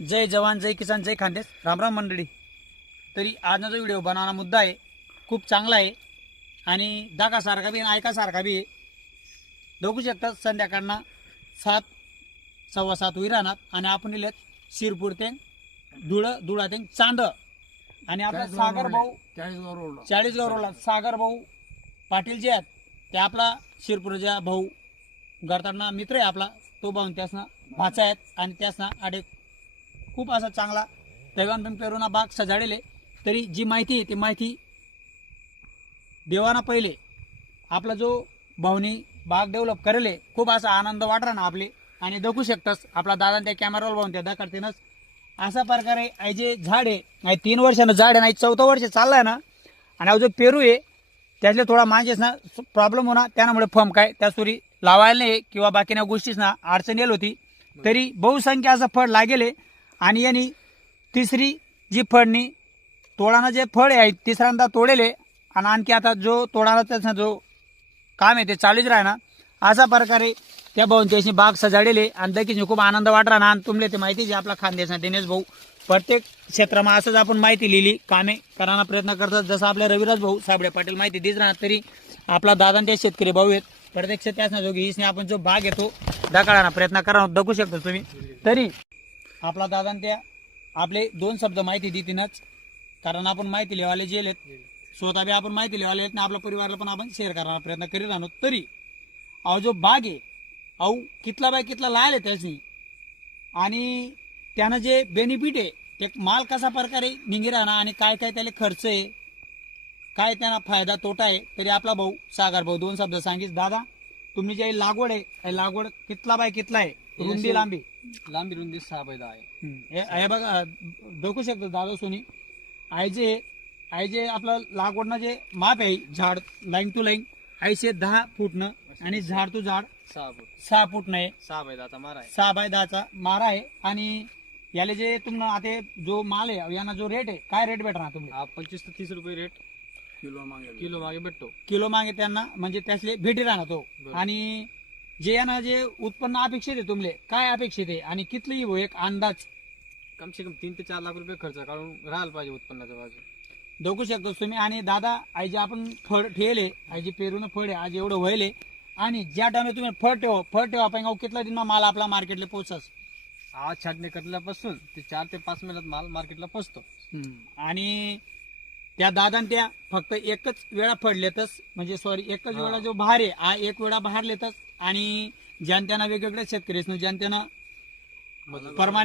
जय जवान जय किसान जय खानदेश. रामराम मंडळी. तरी आजचा जो व्हिडिओ बनवणारा मुद्दा आहे खूप चांगला आहे. आणि दाखासारखा बी आणि ऐकासारखा बी आहे. बघू शकतात संध्याकाळनं सात सव्वा सात राहणार. आणि आपण लिहिलेत शिरपूर ते धुळ धुळा ते चांद. आणि आपला सागर भाऊ चाळीसगाव रोडला. चाळीसगाव रोडला. सागर भाऊ पाटील जे आहेत ते आपला शिरपूरच्या भाऊ गरताना मित्र आहे आपला. तो भाऊ त्यासना भाचा आहेत. आणि त्यासना आडे खूप असा चांगला दैवान पेरूना बाग सजाडेले. तरी जी माहिती आहे ती माहिती देवाना पहिले आपला जो भाऊनी बाग डेव्हलप करेले खूप असा आनंद वाटला ना आपले. आणि दखू शकतस आपला दादा त्या कॅमेरावर पाहून त्या दाखवतेनच. अशा प्रकारे आहे जे झाड आहे नाही तीन वर्षानं झाड आहे नाही चौथं वर्ष चाललंय ना आणि हा जो पेरू आहे त्यातले थोडा मांजेस ना प्रॉब्लेम होणार त्यामुळे फम काय त्या सुरी लावायला नाही किंवा बाकीच्या गोष्टीच ना अडचण येईल होती. तरी बहुसंख्य असं फळ लागेल आणि यांनी तिसरी जी फळनी तोडानं जे फळ आहे तिसऱ्यांदा तोडेले. आणि आणखी आता जो तोडाचा जो काम आहे ते चालूच राहणार. अशा प्रकारे त्या भाऊन त्याची बाग सजाडेले आणि देखील खूप आनंद वाटला ना आणि तुमले ते माहिती जे आपला खानदेशना दिनेश भाऊ प्रत्येक क्षेत्रामध्ये असंच आपण माहिती लिहिली कामे करायला प्रयत्न करतात. जसं आपल्या रविराज भाऊ साबळे पाटील माहिती देत राहणार तरी आपला दादा शेतकरी भाऊ आहेत. प्रत्यक्ष त्याच ना जोगी इसने आपण जो भाग येतो दाखवण्याचा प्रयत्न करा दाखवू शकतो तुम्ही. तरी आपला दादा त्या आपले दोन शब्द माहिती देतीनच. कारण आपण माहिती लिहायला जे स्वतः बी आपण माहिती लिहायला येत नाही आपल्या परिवाराला पण आपण शेअर करण्याचा प्रयत्न करीत राहतो. तरी अहो जो बाग आहे अहो कितला बाय कितला लायले त्याची आणि त्यानं जे बेनिफिट आहे ते माल कसा प्रकारे निघे राहणार आणि काय काय त्याला खर्च आहे काय त्यांना फायदा तोटा आहे तरी आपला भाऊ सागर भाऊ दोन शब्द सांगित दादा तुम्ही जे लागवड आहे हे लागवड कितला बाय कितला आहे? रुंदी लांबी. लांबी रुंदी सहा बाय दहा आहे. हे हे बघा बघू शकतो दादा सोनी. आहे जे आहे जे आपलं लागवडनं जे माप आहे झाड लाईन टू लाईन आयशे दहा फूटनं आणि झाड टू झाड सहा फूट. सहा फूटनं आहे सहा बाय दहाचा मारा आहे. सहा बाय दहाचा मारा आहे. आणि याला जे तुम्हाला आता जो माल आहे यांना जो रेट आहे काय रेट भेटणार तुम्ही हा पंचवीस ते तीस रुपये रेट किलो मागे किलो मागे भेटतो. किलो मागे त्यांना म्हणजे त्यासले भेटी राहणार तो. बरोबर. आणि जे यांना जे उत्पन्न अपेक्षित आहे तुमले काय अपेक्षित आहे आणि कितली हो एक अंदाज? कम से कम तीन ते चार लाख रुपये खर्च काढून राहायला पाहिजे उत्पन्नाच्या बाजू बघू शकतो तुम्ही. आणि दादा आई जे आपण फळ ठेवले आई जे पेरून फळ आहे आज एवढं व्हायले आणि ज्या टाइमला तुम्ही फळ ठेवा फळ ठेवा पण अहो कितला दिन माल आपला मार्केटला पोहोचस आज छाटणी करल्यापासून ते चार ते पाच महिन्यात माल मार्केटला पोचतो आणि त्या दादान त्या फक्त एकच वेळा फडलेतच म्हणजे सॉरी एकच हा. वेळा जो बहार आहे हा एक वेळा बहार लेतच आणि ज्यान त्यांना वेगवेगळ्या शेतकरी ज्यान त्यांना प्रमाणे